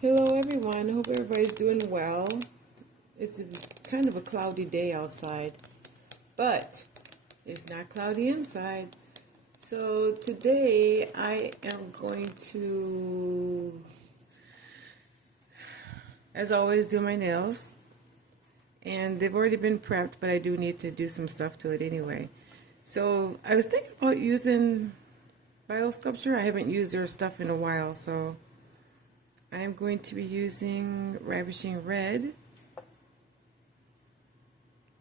Hello everyone, hope everybody's doing well. It's kind of a cloudy day outside, but it's not cloudy inside. So today I am going to, as always, do my nails. And they've already been prepped, but I do need to do some stuff to it anyway. So I was thinking about using Biosculpture. I haven't used their stuff in a while, so I am going to be using Ravishing Red,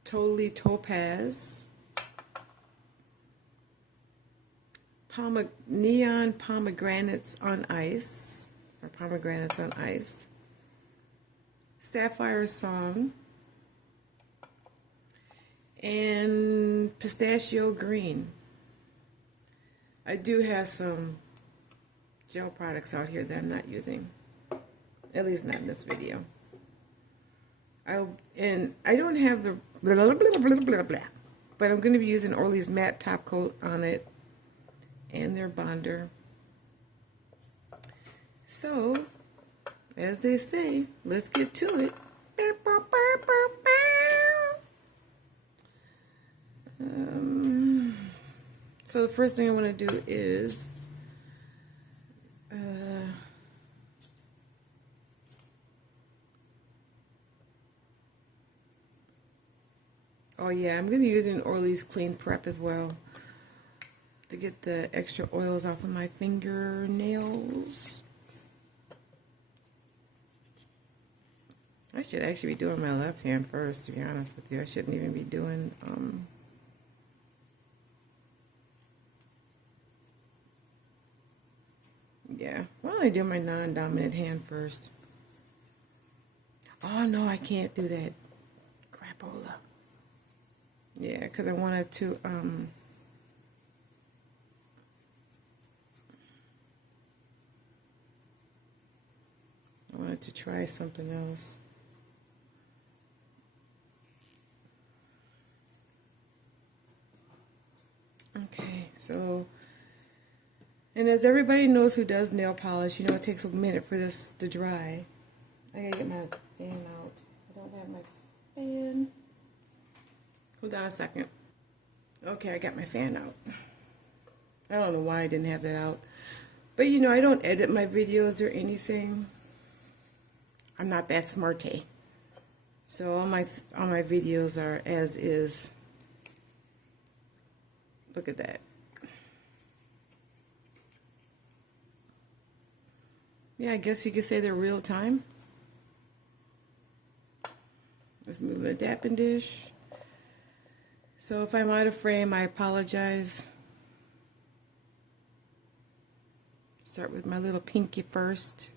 Totally Topaz, Neon Pomegranates on Ice, or Pomegranates on Ice, Sapphire Song, and Pistachio Green. I do have some gel products out here that I'm not using. At least not in this video. I don't have the blah, blah, blah, blah, blah, blah, but I'm going to be using Orly's matte top coat on it and their bonder. So, as they say, let's get to it. So the first thing I want to do is oh yeah, I'm going to be using Orly's Clean Prep as well to get the extra oils off of my fingernails. I should actually be doing my left hand first, to be honest with you. I shouldn't even be doing yeah, why don't I do my non-dominant hand first? Oh no, I can't do that. Crapola. Yeah, because I wanted to try something else. Okay, so, and as everybody knows who does nail polish, you know it takes a minute for this to dry. I gotta get my fan out. I don't have my fan. Hold on a second. Okay, I got my fan out. I don't know why I didn't have that out. But you know, I don't edit my videos or anything. I'm not that smarty. So all my videos are as is. Look at that. Yeah, I guess you could say they're real time. Let's move the dapping dish. So if I'm out of frame, I apologize. Start with my little pinky first.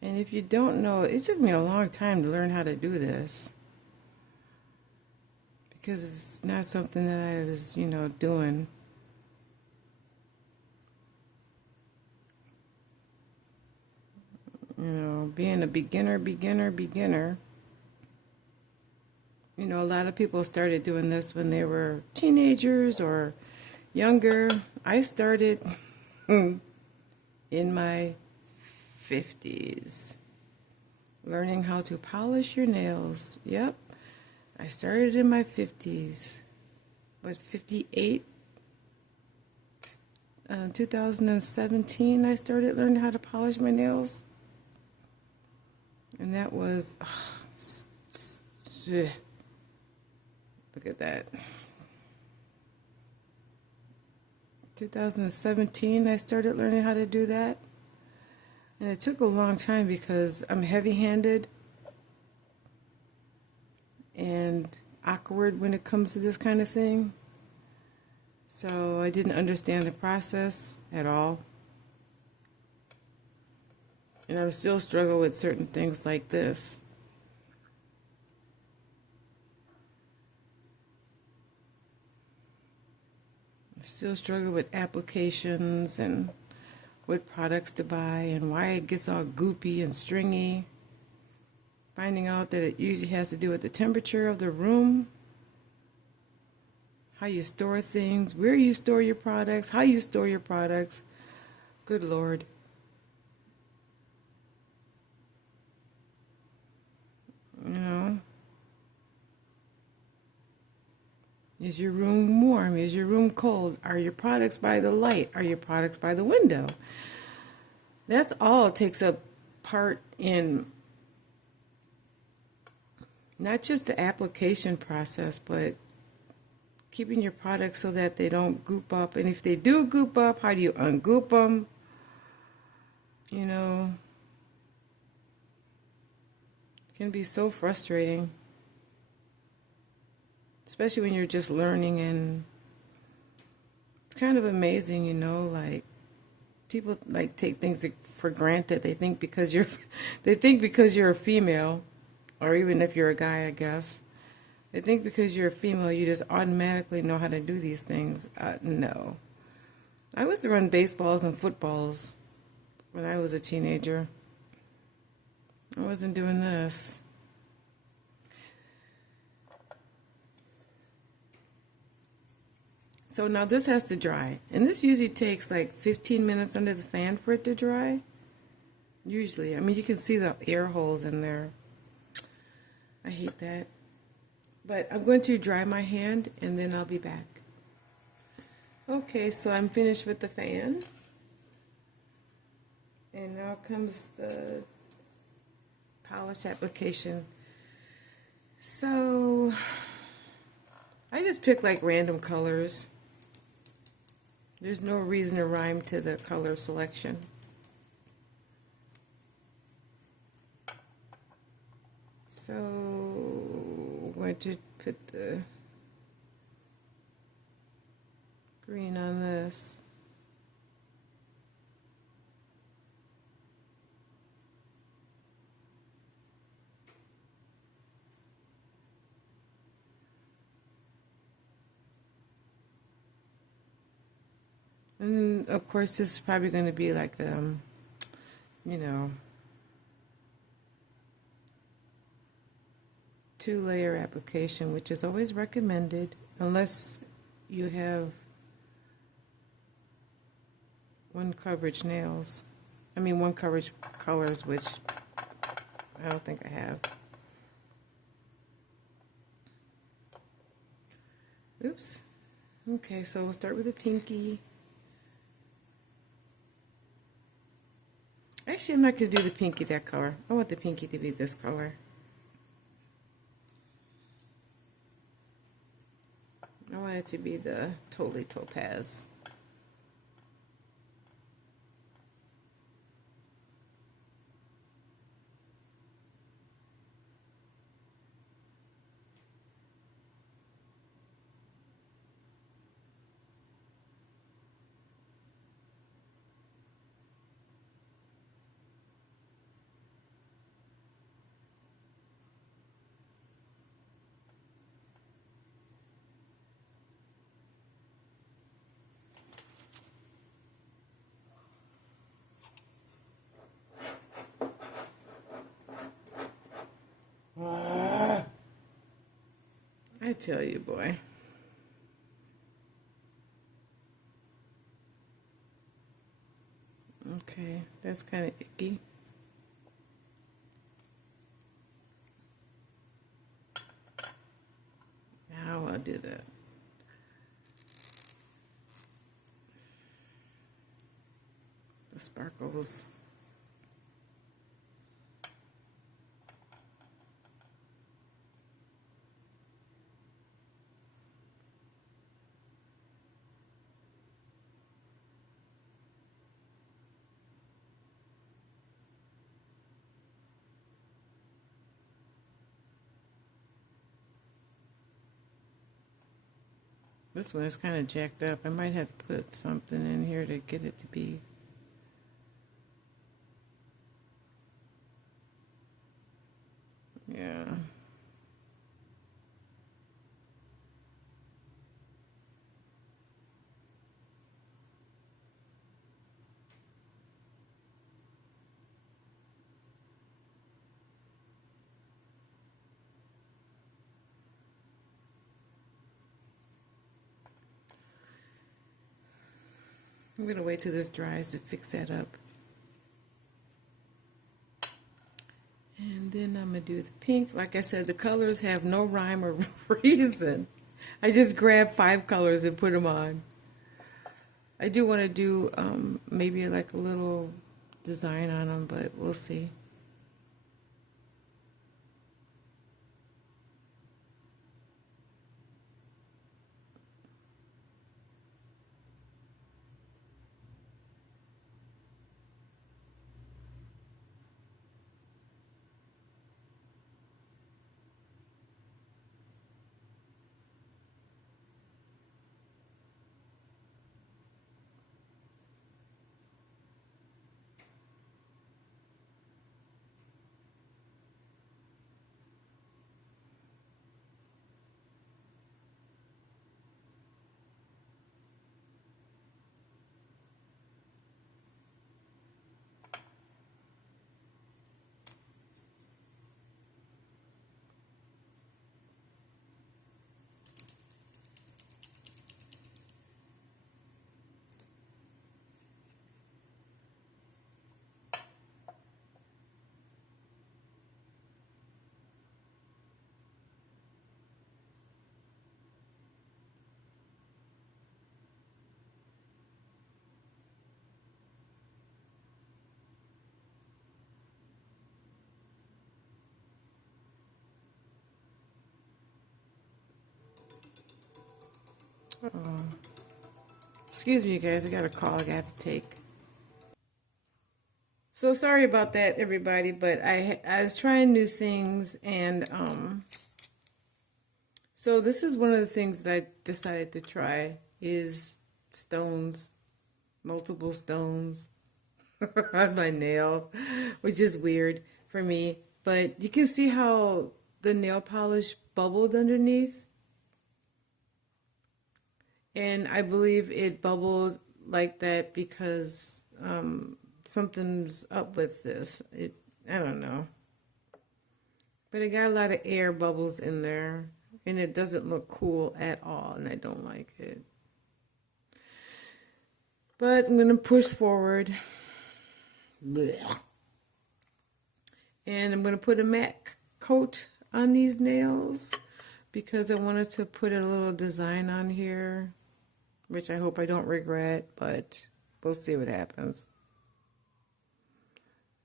And if you don't know, it took me a long time to learn how to do this. Because it's not something that I was, you know, doing. You know, being a beginner. You know, a lot of people started doing this when they were teenagers or younger. I started in my 50s. Learning how to polish your nails. Yep. I started in my 50s. But 58? 2017 I started learning how to polish my nails. And that was... look at that. 2017 I started learning how to do that. And it took a long time because I'm heavy-handed and awkward when it comes to this kind of thing. So I didn't understand the process at all. And I'm still struggling with certain things like this. Still struggle with applications and what products to buy and why it gets all goopy and stringy. Finding out that it usually has to do with the temperature of the room, how you store things, where you store your products, how you store your products. Good Lord. You know, is your room warm? Is your room cold? Are your products by the light? Are your products by the window? That's all takes up part in not just the application process, but keeping your products so that they don't goop up. And if they do goop up, how do you ungoop them? You know, it can be so frustrating, especially when you're just learning. And it's kind of amazing, you know, like people like take things for granted. They think because you're a female, or even if you're a guy, I guess, they think because you're a female you just automatically know how to do these things. No. I used to run baseballs and footballs when I was a teenager. I wasn't doing this. So now this has to dry. And this usually takes like 15 minutes under the fan for it to dry. Usually. I mean, you can see the air holes in there. I hate that. But I'm going to dry my hand and then I'll be back. Okay, so I'm finished with the fan. And now comes the polish application. So I just pick like random colors. There's no reason to rhyme to the color selection. So I'm going to put the green on this. And then, of course, this is probably going to be like, you know, 2-layer application, which is always recommended unless you have one coverage nails. I mean, one coverage colors, which I don't think I have. Oops. Okay, so we'll start with the pinky. Actually, I'm not going to do the pinky that color. I want the pinky to be this color. I want it to be the totally topaz. I tell you, boy. Okay, that's kind of icky. Now I'll do the sparkles. This one is kind of jacked up. I might have to put something in here to get it to be. Yeah. I'm going to wait till this dries to fix that up. And then I'm going to do the pink. Like I said, the colors have no rhyme or reason. I just grabbed 5 colors and put them on. I do want to do maybe like a little design on them, but we'll see. Excuse me, you guys. I got a call I got to take. So sorry about that, everybody. But I was trying new things, and so this is one of the things that I decided to try is stones, multiple stones on my nail, which is weird for me. But you can see how the nail polish bubbled underneath. And I believe it bubbled like that because something's up with this. I don't know. But it got a lot of air bubbles in there. And it doesn't look cool at all. And I don't like it. But I'm going to push forward. Blech. And I'm going to put a matte coat on these nails because I wanted to put a little design on here, which I hope I don't regret, but we'll see what happens.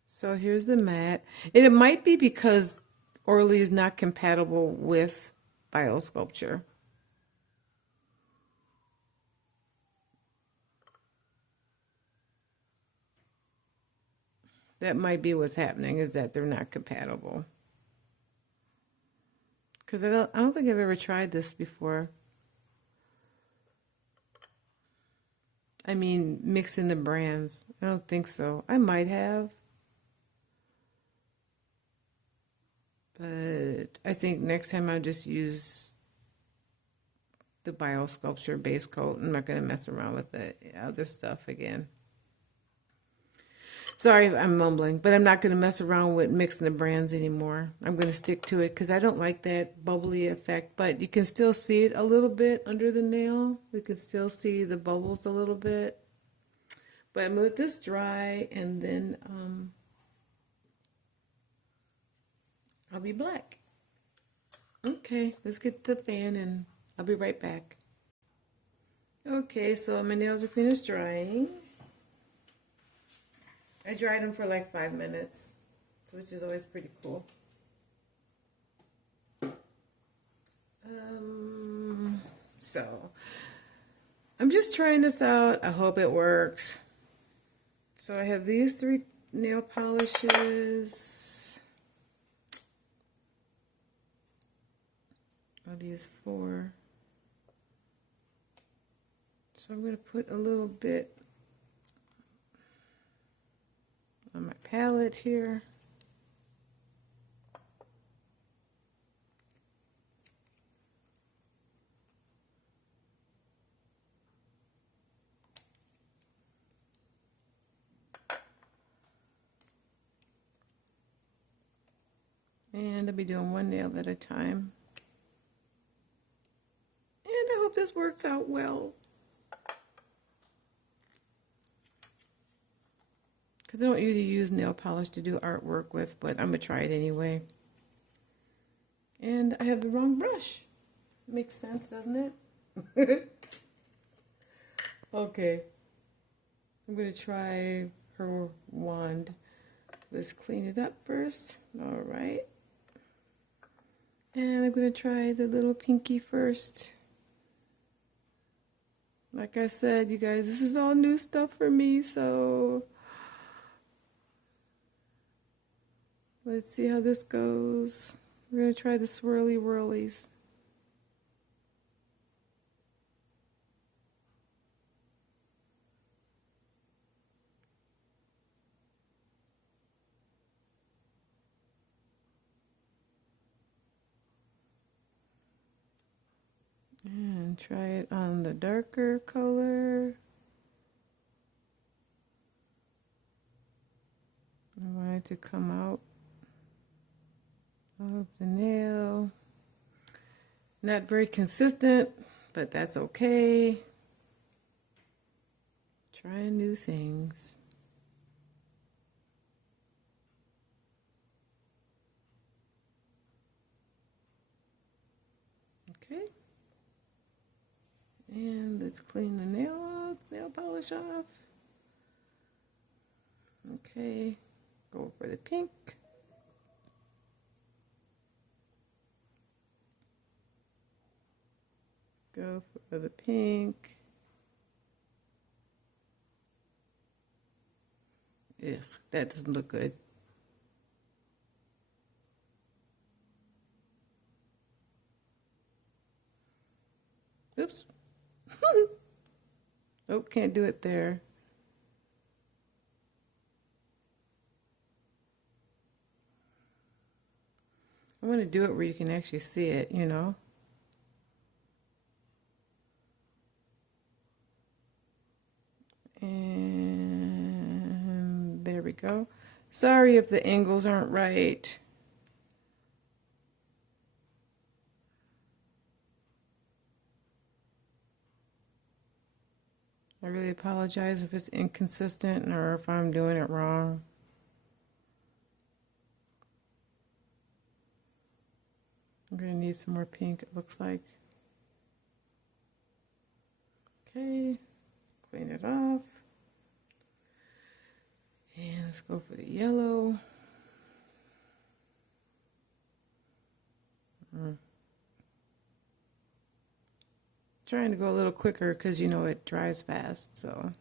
So here's the matte. And it might be because Orly is not compatible with Biosculpture. That might be what's happening, is that they're not compatible. Because I don't think I've ever tried this before. I mean, mixing the brands. I don't think so. I might have. But I think next time I'll just use the Biosculpture base coat. I'm not going to mess around with the other stuff again. Sorry, I'm mumbling, but I'm not going to mess around with mixing the brands anymore. I'm going to stick to it because I don't like that bubbly effect, but you can still see it a little bit under the nail. We can still see the bubbles a little bit. But I'm going to let this dry, and then I'll be black. Okay, let's get the fan, and I'll be right back. Okay, so my nails are finished drying. I dried them for like 5 minutes, which is always pretty cool. So I'm just trying this out. I hope it works. So I have these 3 nail polishes. Or these 4. So I'm going to put a little bit on my palette here. And I'll be doing one nail at a time. And I hope this works out well. because I don't usually use nail polish to do artwork with, but I'm going to try it anyway. And I have the wrong brush. Makes sense, doesn't it? Okay. I'm going to try her wand. Let's clean it up first. All right. And I'm going to try the little pinky first. Like I said, you guys, this is all new stuff for me, so let's see how this goes. We're going to try the swirly whirlies. And try it on the darker color. I want it to come out of the nail. Not very consistent, but that's okay. Trying new things. Okay. And let's clean the nail polish off. Okay, go for the pink. Go for the pink. Ugh, that doesn't look good. Oops. Nope, can't do it there. I want to do it where you can actually see it, you know. And there we go. Sorry if the angles aren't right. I really apologize if it's inconsistent or if I'm doing it wrong. I'm going to need some more pink, it looks like. Okay, clean it off. And let's go for the yellow. Trying to go a little quicker because you know it dries fast, so.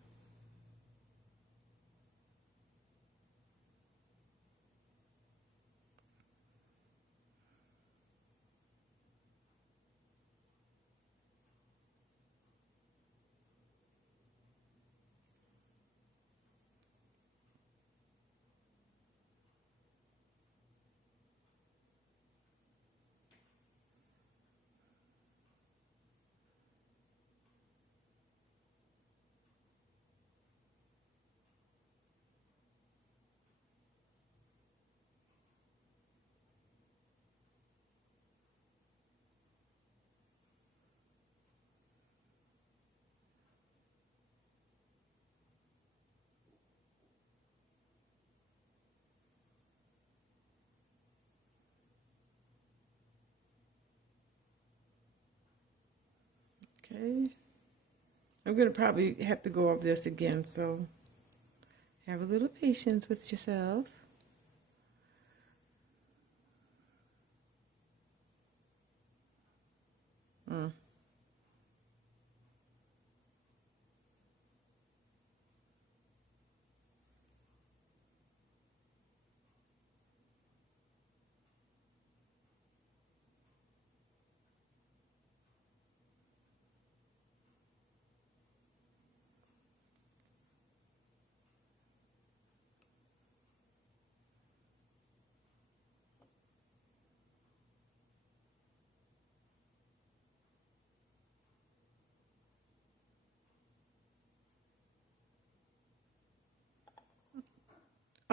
Okay. I'm going to probably have to go over this again, so have a little patience with yourself.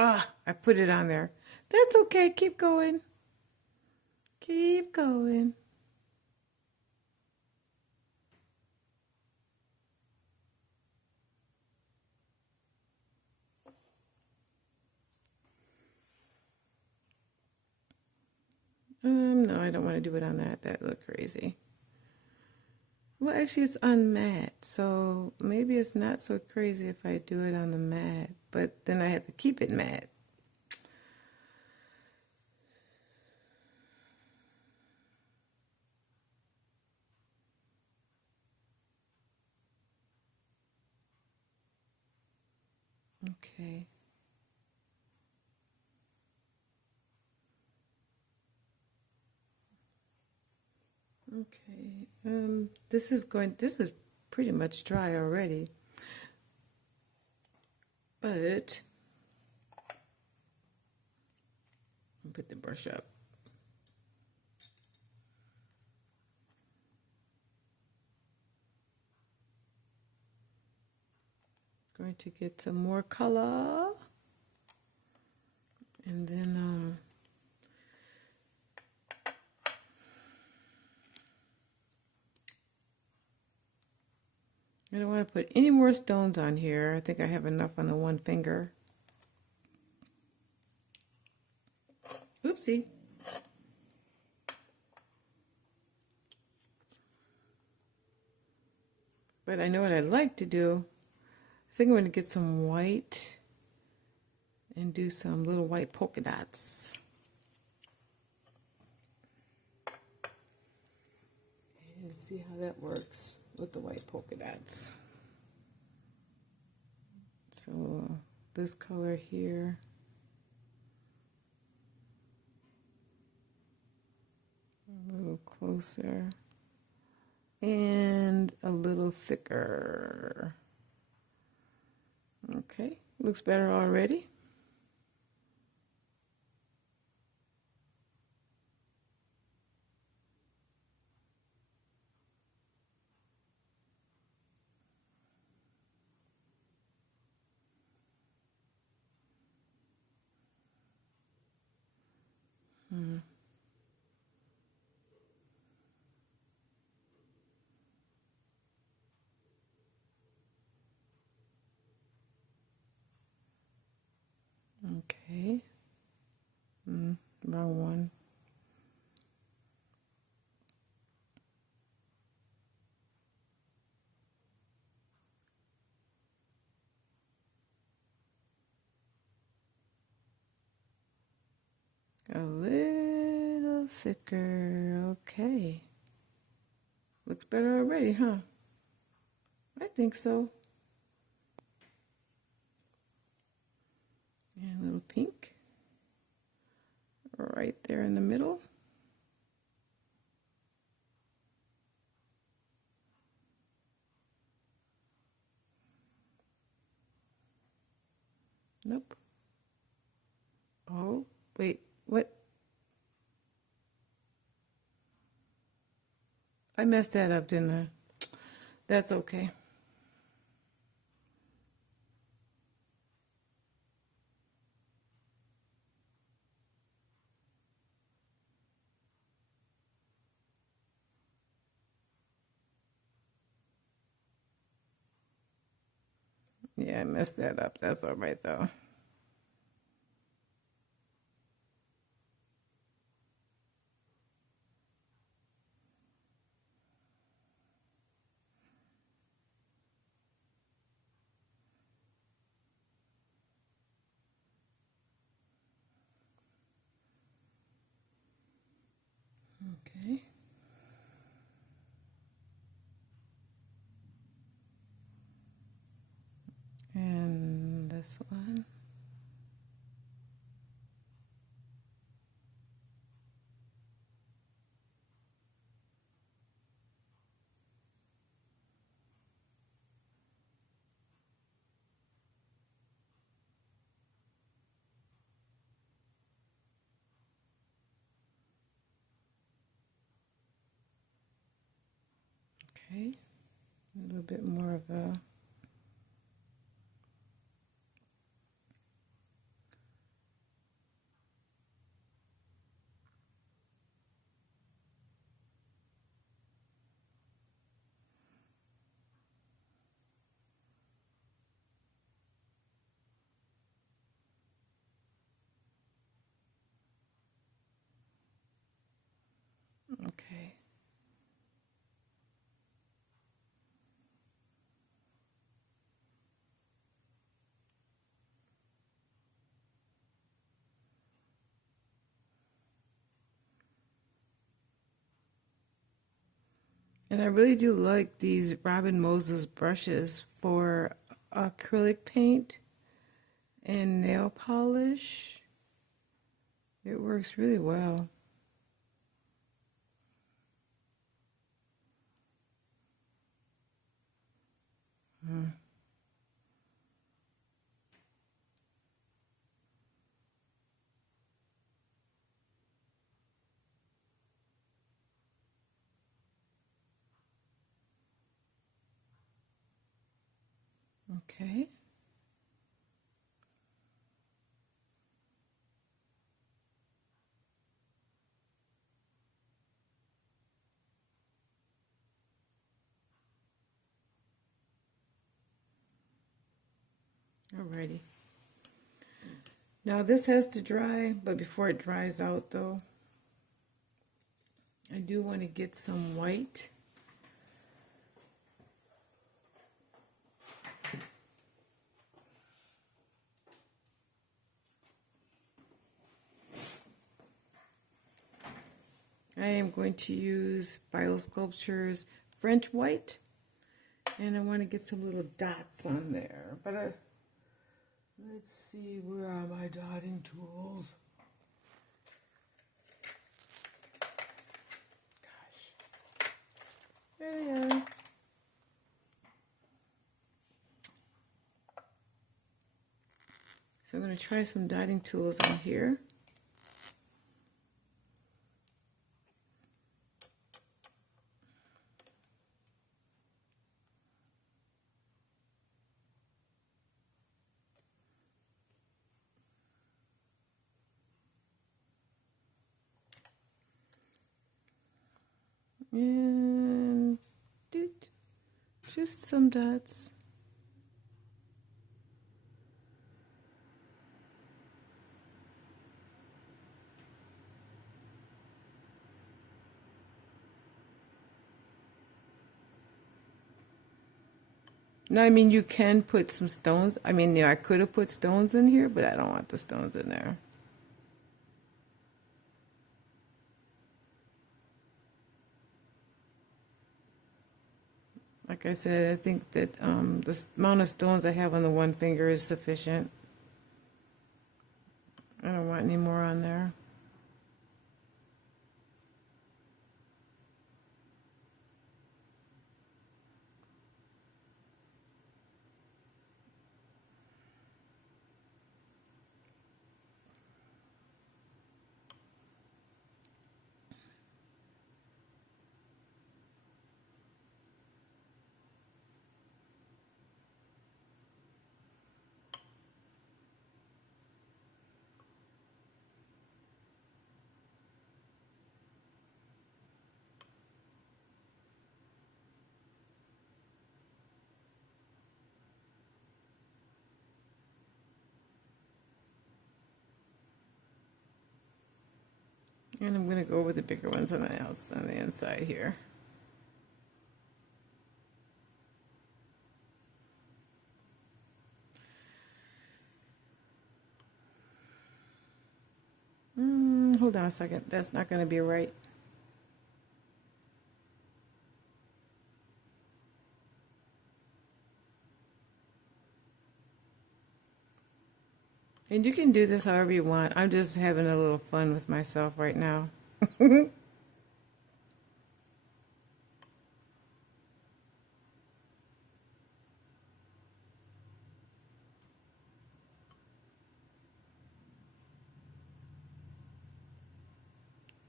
Ah, I put it on there. That's okay. Keep going. Keep going. No, I don't want to do it on that. That look crazy. Well, actually, it's on matte, so maybe it's not so crazy if I do it on the matte, but then I have to keep it matte. Okay. Okay. This is pretty much dry already. But I'll put the brush up. Going to get some more color. And then I don't want to put any more stones on here. I think I have enough on the one finger. Oopsie. But I know what I'd like to do. I think I'm going to get some white and do some little white polka dots. And see how that works with the white polka dots. So this color here. A little closer. And a little thicker. Okay, looks better already. Okay. Wrong one. A little thicker. Okay. Looks better already, huh? I think so. And a little pink. Right there in the middle. Nope. Oh, wait. What? I messed that up, didn't I? That's okay. Yeah, I messed that up. That's all right, though. Okay. And this one. Okay. A little bit more of a And I really do like these Robin Moses brushes for acrylic paint and nail polish. It works really well. Okay. Alrighty. Now this has to dry, but before it dries out though, I do want to get some white. I am going to use Biosculpture's French white, and I want to get some little dots on there. But let's see, where are my dotting tools? Gosh, there they are. So I'm going to try some dotting tools on here. And just some dots. No, I mean, you can put some stones. I mean, yeah, I could have put stones in here, but I don't want the stones in there. Like I said, I think that the amount of stones I have on the one finger is sufficient. I don't want any more on there. And I'm going to go with the bigger ones on the inside here. Hold on a second. That's not going to be right. And you can do this however you want. I'm just having a little fun with myself right now. And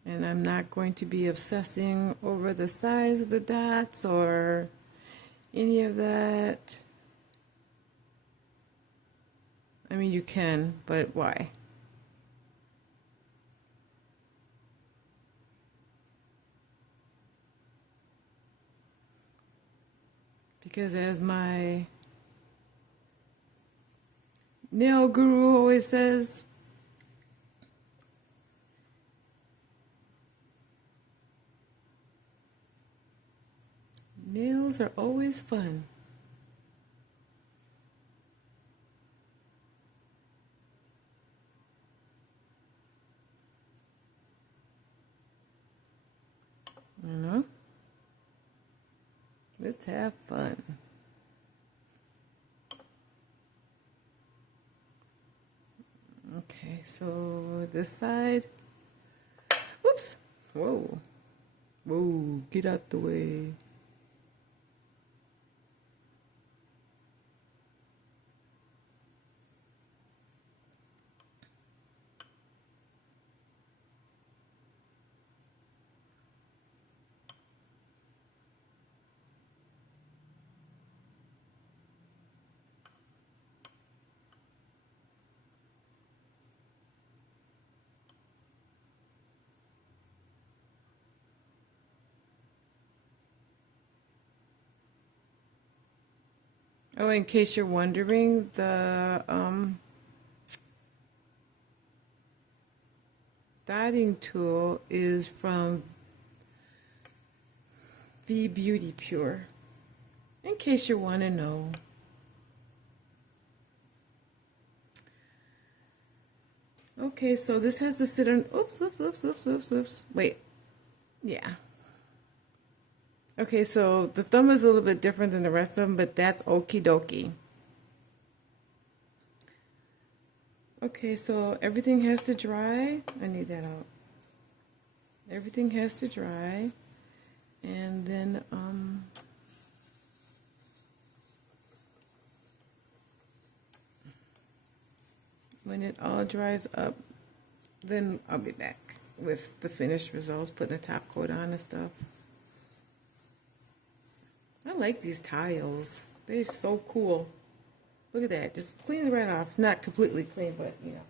I'm not going to be obsessing over the size of the dots or any of that. I mean, you can, but why? Because as my nail guru always says, nails are always fun. You know? Let's have fun. Okay, so this side. Whoops. Whoa. Whoa, get out the way. Oh, in case you're wondering, the dotting tool is from V Beauty Pure. In case you want to know. Okay, so this has to sit on. Oops. Wait. Yeah. Okay, so the thumb is a little bit different than the rest of them, but that's okie dokie. Okay, so everything has to dry. I need that out. Everything has to dry. And then, when it all dries up, then I'll be back with the finished results, putting the top coat on and stuff. I like these tiles. They're so cool. Look at that. Just cleans right off. It's not completely clean, but you know.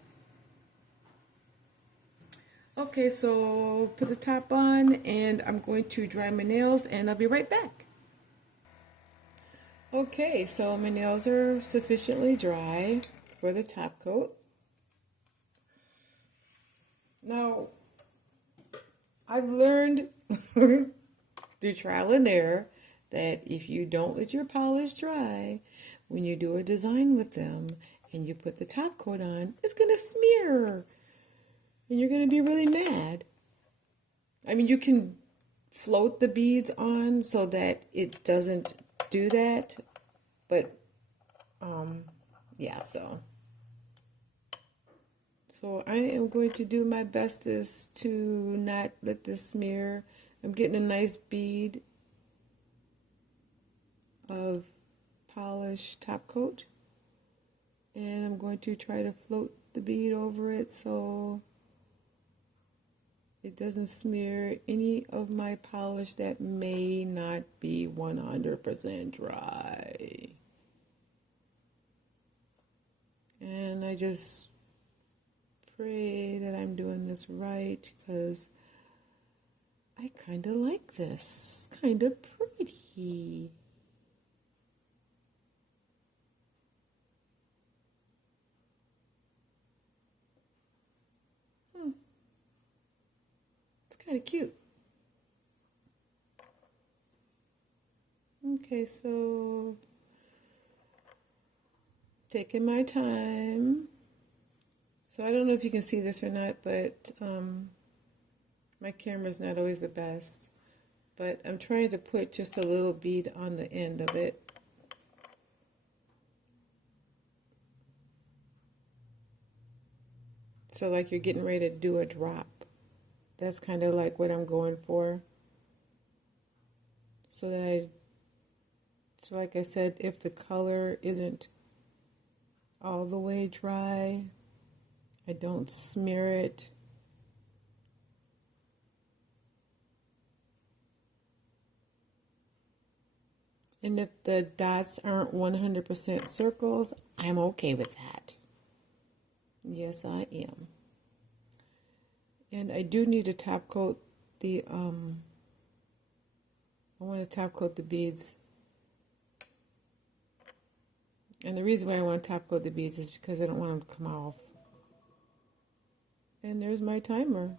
Okay, so put the top on and I'm going to dry my nails and I'll be right back. Okay, so my nails are sufficiently dry for the top coat. Now, I've learned through trial and error that if you don't let your polish dry, when you do a design with them and you put the top coat on, it's going to smear. And you're going to be really mad. I mean, you can float the beads on so that it doesn't do that. But, yeah, so I am going to do my bestest to not let this smear. I'm getting a nice bead of polished top coat. And I'm going to try to float the bead over it so it doesn't smear any of my polish that may not be 100% dry. And I just pray that I'm doing this right because I kind of like this. It's kind of pretty. It's kind of cute. Okay, so taking my time. So I don't know if you can see this or not, but my camera's not always the best. But I'm trying to put just a little bead on the end of it. So like you're getting ready to do a drop. That's kind of like what I'm going for. So like I said, if the color isn't all the way dry, I don't smear it. And if the dots aren't 100% circles, I'm okay with that. Yes, I am. And I do need to top coat the, I want to top coat the beads. And the reason why I want to top coat the beads is because I don't want them to come off. And there's my timer.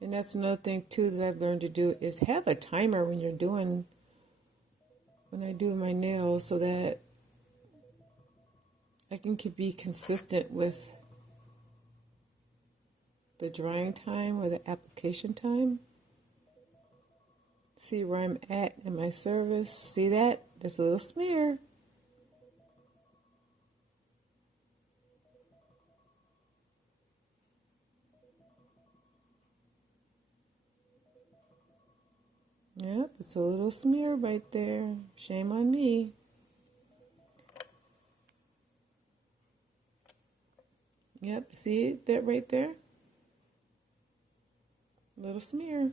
And that's another thing too that I've learned to do is have a timer when I do my nails so that I can be consistent with the drying time or the application time. See where I'm at in my service. See that? There's a little smear. Yep, it's a little smear right there. Shame on me. Yep, see that right there? Little smear.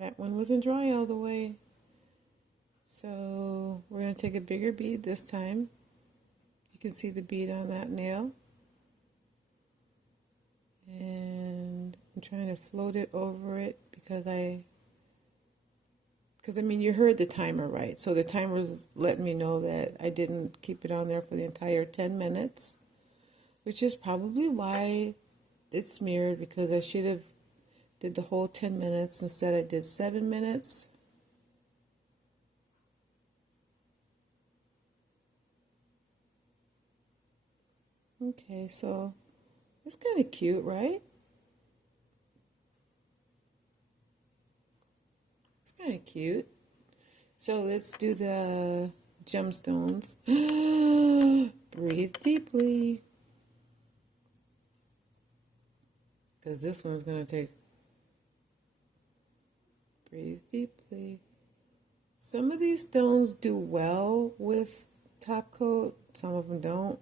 That one wasn't dry all the way. So we're going to take a bigger bead this time. You can see the bead on that nail. And I'm trying to float it over it because I mean, you heard the timer, right? So the timer's letting me know that I didn't keep it on there for the entire 10 minutes, which is probably why it's smeared, because I should have did the whole 10 minutes. Instead I did 7 minutes. Okay, so it's kind of cute, right? It's kind of cute. So let's do the gemstones. Breathe deeply, because this one's going to take. Breathe deeply. Some of these stones do well with top coat, some of them don't.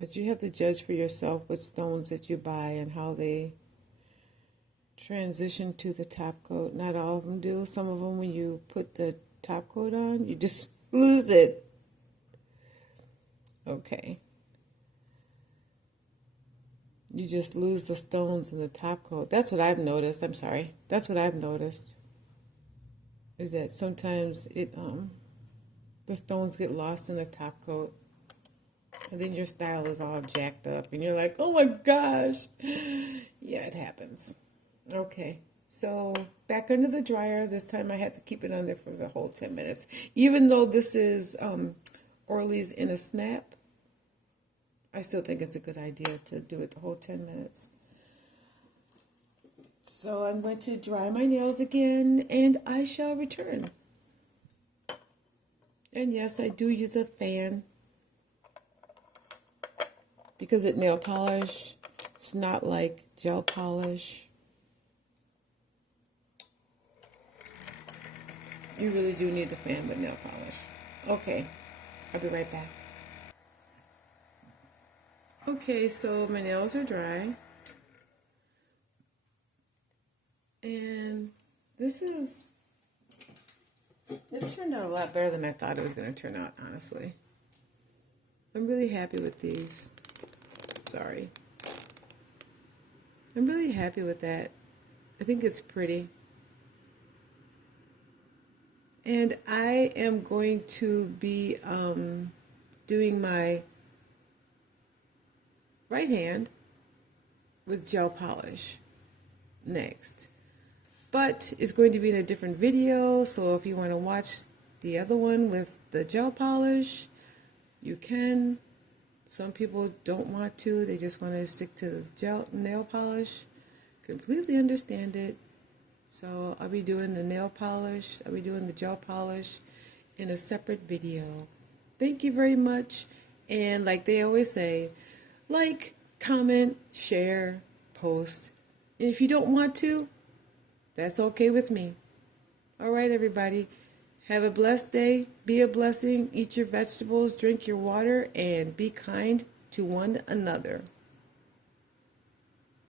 But you have to judge for yourself what stones that you buy and how they transition to the top coat. Not all of them do. Some of them, when you put the top coat on, you just lose it. Okay. You just lose the stones in the top coat. That's what I've noticed. I'm sorry. That's what I've noticed. Is that sometimes the stones get lost in the top coat. And then your style is all jacked up. And you're like, oh my gosh. Yeah, it happens. Okay. So back under the dryer. This time I had to keep it on there for the whole 10 minutes. Even though this is Orly's in a snap, I still think it's a good idea to do it the whole 10 minutes. So I'm going to dry my nails again, and I shall return. And yes, I do use a fan, because at nail polish, it's not like gel polish. You really do need the fan with nail polish. Okay, I'll be right back. Okay, so my nails are dry. And this turned out a lot better than I thought it was going to turn out, honestly. I'm really happy with these. Sorry. I'm really happy with that. I think it's pretty. And I am going to be doing my right hand with gel polish next. But it's going to be in a different video, so if you want to watch the other one with the gel polish, you can. Some people don't want to. They just want to stick to the gel nail polish. Completely understand it. So I'll be doing the nail polish. I'll be doing the gel polish in a separate video. Thank you very much. And like they always say, like, comment, share, post. And if you don't want to, that's okay with me. All right, everybody. Have a blessed day. Be a blessing. Eat your vegetables, drink your water, and be kind to one another.